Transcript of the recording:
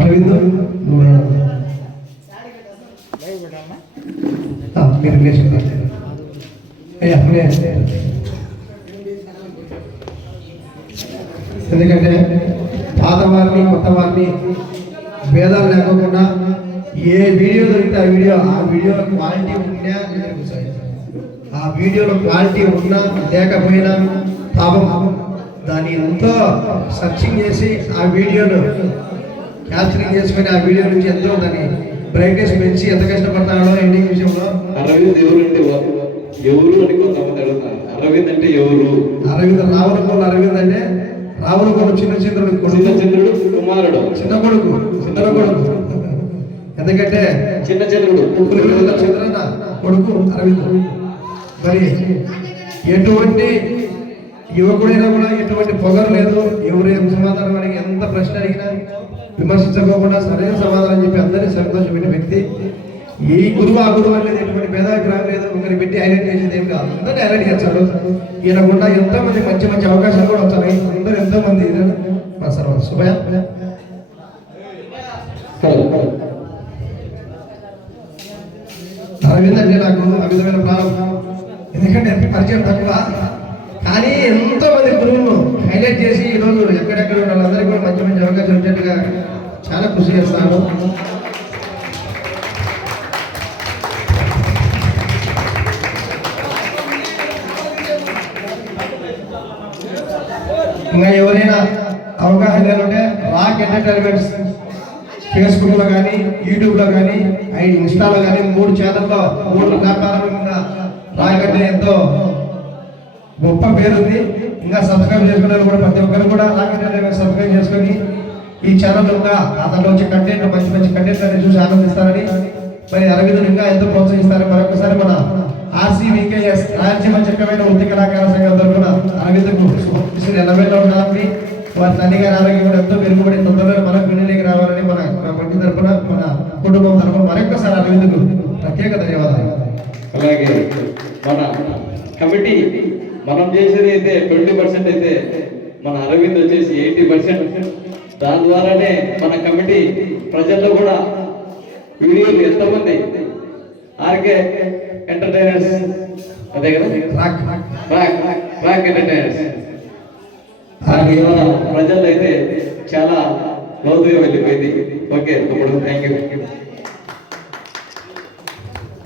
అరవింద్ మీరు రిలేషన్ ఎందుకంటే పాత వారిని కొత్త వారిని భేదాలు లేకుండా ఏ వీడియో దొరికితే ఆ వీడియో క్వాలిటీ ఉన్నా ఆ వీడియోలో క్వాలిటీ ఉన్నా లేకపోయినా పాపం దాన్ని ఎంతో సర్చింగ్ చేసి ఆ వీడియోను క్యాప్చరింగ్ చేసుకుని ఆ వీడియో నుంచి ఎంతో దాన్ని బ్రైట్నెస్ పెంచి ఎంత కష్టపడతాడో ఎడిటింగ్ విషయంలో. అరవింద్ ఎవరు అని కొంతమంది అడుగుతారు. అరవింద్ అంటే ఎవరు? అరవింద్ రావణకోన అరవింద్ అంటే రావణకోన చిన్న చంద్రుడు కుమారుడు, చిన్న కొడుకు. ఎందుకంటే చిన్న చంద్రుడు చంద్రన్న కొడుకు అరవింద్. మరి ఎటువంటి యువకుడైనా కూడా ఎటువంటి పొగరు లేదు. ఎవరు ఏం సమాధానం అడిగి ఎంత ప్రశ్న అడిగినా విమర్శించకోకుండా సరైన సమాధానం చెప్పి అందరినీ సంతోషపెట్టిన వ్యక్తి. ఈ గురువు ఆ గురువు అనేది ఎటువంటి భేదాభిప్రాయం లేదు. ఒకరిని పెట్టి హైలైట్ చేసేది ఏమి కాదు, అందరినీ హైలైట్ చేస్తాడు. ఈయన కూడా ఎంతో మంది మంచి మంచి అవకాశాలు కూడా వచ్చాయి. అందరూ ఎంతో మంది సర్వ శుభయ అరవింద్ అంటే నాకు అమితమైన ప్రారంభం. ఎందుకంటే పరిచయం తక్కువ, కానీ ఎంతో మంది గురువులను హైలైట్ చేసి ఈరోజు ఎక్కడెక్కడ వాళ్ళందరికీ కూడా మంచి మంచి అవకాశం వచ్చేట్టుగా చాలా కృషి చేస్తాను. ఇంకా ఎవరైనా అవగాహన లేకుంటే రాక్ ఎంటర్టైన్మెంట్స్ ఫేస్బుక్ లో కానీ యూట్యూబ్ లో కానీ ఇన్స్టాలో కానీ 3 ఛానల్లో 3 వ్యాపారంగా రాక్ అంటే ఎంతో గొప్ప పేరుంది. ఇంకా సబ్స్క్రైబ్ చేసుకున్నారు కూడా ప్రతి ఒక్కరు కూడా రాక్ ఎంటర్టైన్మెంట్ సబ్స్క్రైబ్ చేసుకొని ఈ ఛానల్ ఇంకా అతను వచ్చే కంటెంట్ మంచి మంచి కంటెంట్ అనేది చూసి ఆనందిస్తారని, మరి అరవింద్ ఇంకా ఎంతో ప్రోత్సహిస్తారు. మరొకసారి మన RCVKS రాయలసీమ చక్కమైన వృత్తి కళాకార సంఘం తరఫున అరవింద్కు 80లో ఉండాలని, వారి తల్లి గారి ఆరోగ్యం కూడా ఎంతో మెరుగుపడి తొందరగా మన పిల్లలకి రావాలని మన పట్టి తరఫున మన కుటుంబం తరఫున మరొకసారి అరవింద్కు ప్రత్యేక ధన్యవాదాలు. అలాగే మన కమిటీ మనం చేసేది అయితే 20% అయితే మన అరవింద్ వచ్చేసి 80%. దాని ద్వారానే మన కమిటీ ప్రజల్లో కూడా వీడియోలు ఎంతమంది ఆర్కే ఎంటర్టైనర్స్ అదే కదా రాక్ ఎంటర్టైనర్స్ ప్రజల్లో అయితే చాలా లోతుగా వెళ్ళిపోయింది. Okay, thank you.